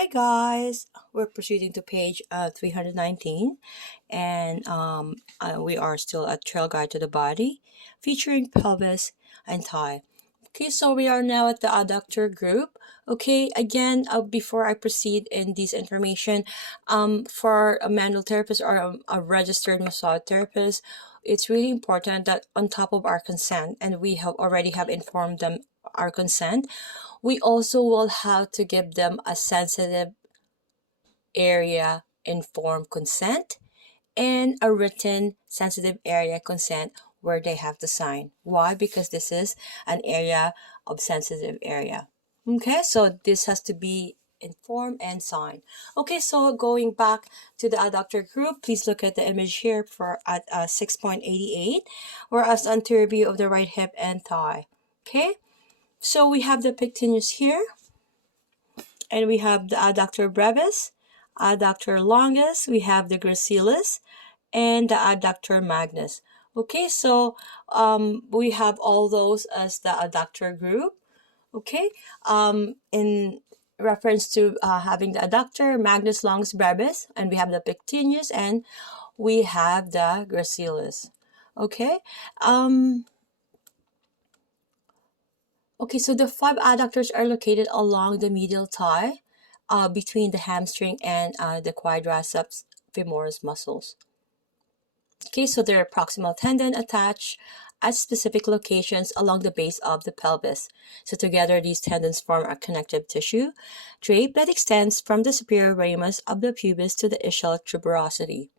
Hi guys, we're proceeding to page 319 and we are still at Trail Guide to the Body featuring pelvis and thigh. Okay, so we are now at the adductor group. Okay, again, before I proceed in this information, for a manual therapist or a registered massage therapist, it's really important that on top of our consent, and we have already have informed them our consent, we also will have to give them a sensitive area informed consent and a written sensitive area consent where they have to sign. Why? Because this is an area of sensitive area. Okay, so this has to be informed and signed. Okay, so going back to the adductor group, please look at the image here for at 6.88, whereas anterior view of the right hip and thigh. Okay, so we have the pectineus here, and we have the adductor brevis, adductor longus, we have the gracilis, and the adductor magnus. Okay, so we have all those as the adductor group. Okay, in reference to having the adductor, magnus, longus, brevis, and we have the pectineus, and we have the gracilis. Okay, okay, so the 5 adductors are located along the medial thigh, between the hamstring and the quadriceps femoris muscles. Okay, so there are proximal tendon attached at specific locations along the base of the pelvis. So together, these tendons form a connective tissue drape that extends from the superior ramus of the pubis to the ischial tuberosity.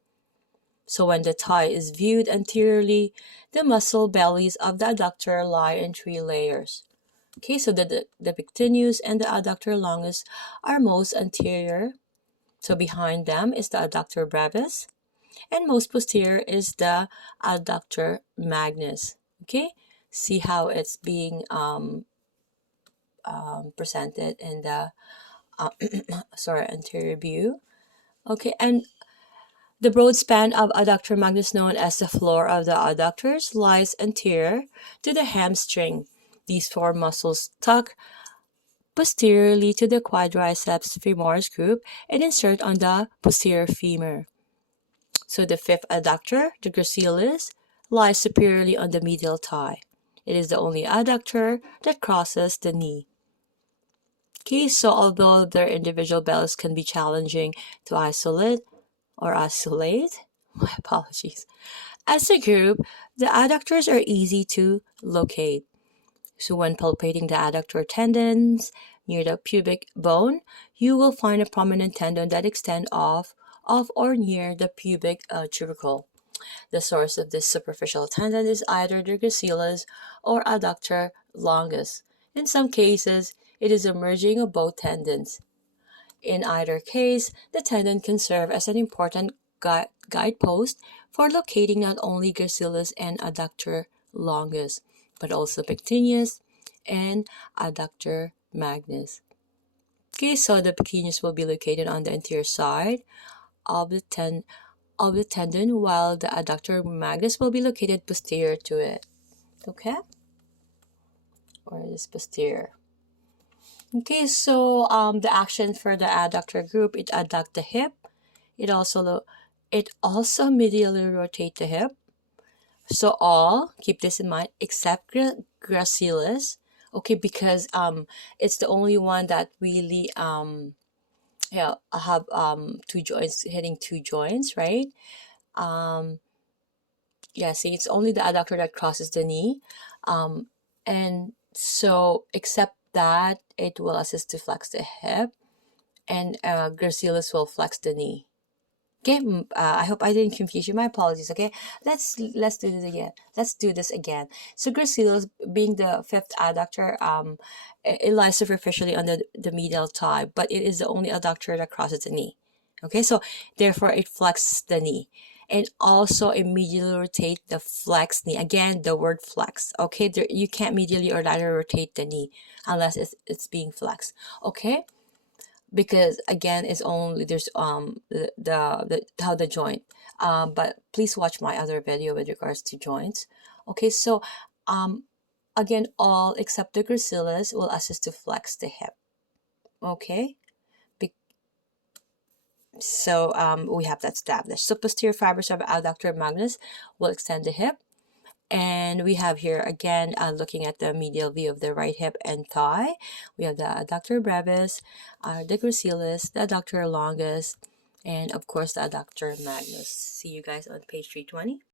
So when the thigh is viewed anteriorly, the muscle bellies of the adductor lie in 3 layers. Okay, so the pectineus and the adductor longus are most anterior. So behind them is the adductor brevis, and most posterior is the adductor magnus. Okay, see how it's being presented in the anterior view. Okay, and the broad span of adductor magnus, known as the floor of the adductors, lies anterior to the hamstring. These 4 muscles tuck posteriorly to the quadriceps femoris group and insert on the posterior femur. So the 5th adductor, the gracilis, lies superiorly on the medial thigh. It is the only adductor that crosses the knee. Okay, so although their individual bellies can be challenging to isolate, my apologies. As a group, the adductors are easy to locate. So when palpating the adductor tendons near the pubic bone, you will find a prominent tendon that extends off or near the pubic tubercle. The source of this superficial tendon is either the gracilis or adductor longus. In some cases, it is a merging of both tendons. In either case, the tendon can serve as an important guidepost for locating not only gracilis and adductor longus, but also pectineus and adductor magnus. Okay, so the pectineus will be located on the anterior side of the tendon, while the adductor magnus will be located posterior to it. Okay, or is posterior. Okay, so the action for the adductor group, it adduct the hip. It also medially rotate the hip. So all, keep this in mind, except gracilis. Okay, because it's the only one that really have 2 joints, hitting 2 joints, right? Yeah, see, it's only the adductor that crosses the knee, and so except that, it will assist to flex the hip, and gracilis will flex the knee. Okay, I hope I didn't confuse you. My apologies. Okay, let's do this again. So gracilis, being the 5th adductor, it lies superficially on the medial thigh, but it is the only adductor that crosses the knee. Okay, so therefore it flexes the knee, and also immediately rotate the flex knee. Again, the word flex. Okay, you can't medially or laterally rotate the knee unless it's being flexed. Okay, because again, it's only there's the how the joint. But please watch my other video with regards to joints. Okay, so again, all except the gracilis will assist to flex the hip. Okay, So we have that established. So posterior fibers of adductor magnus will extend the hip. And we have here again, looking at the medial view of the right hip and thigh, we have the adductor brevis, the gracilis, the adductor longus, and of course the adductor magnus. See you guys on page 320.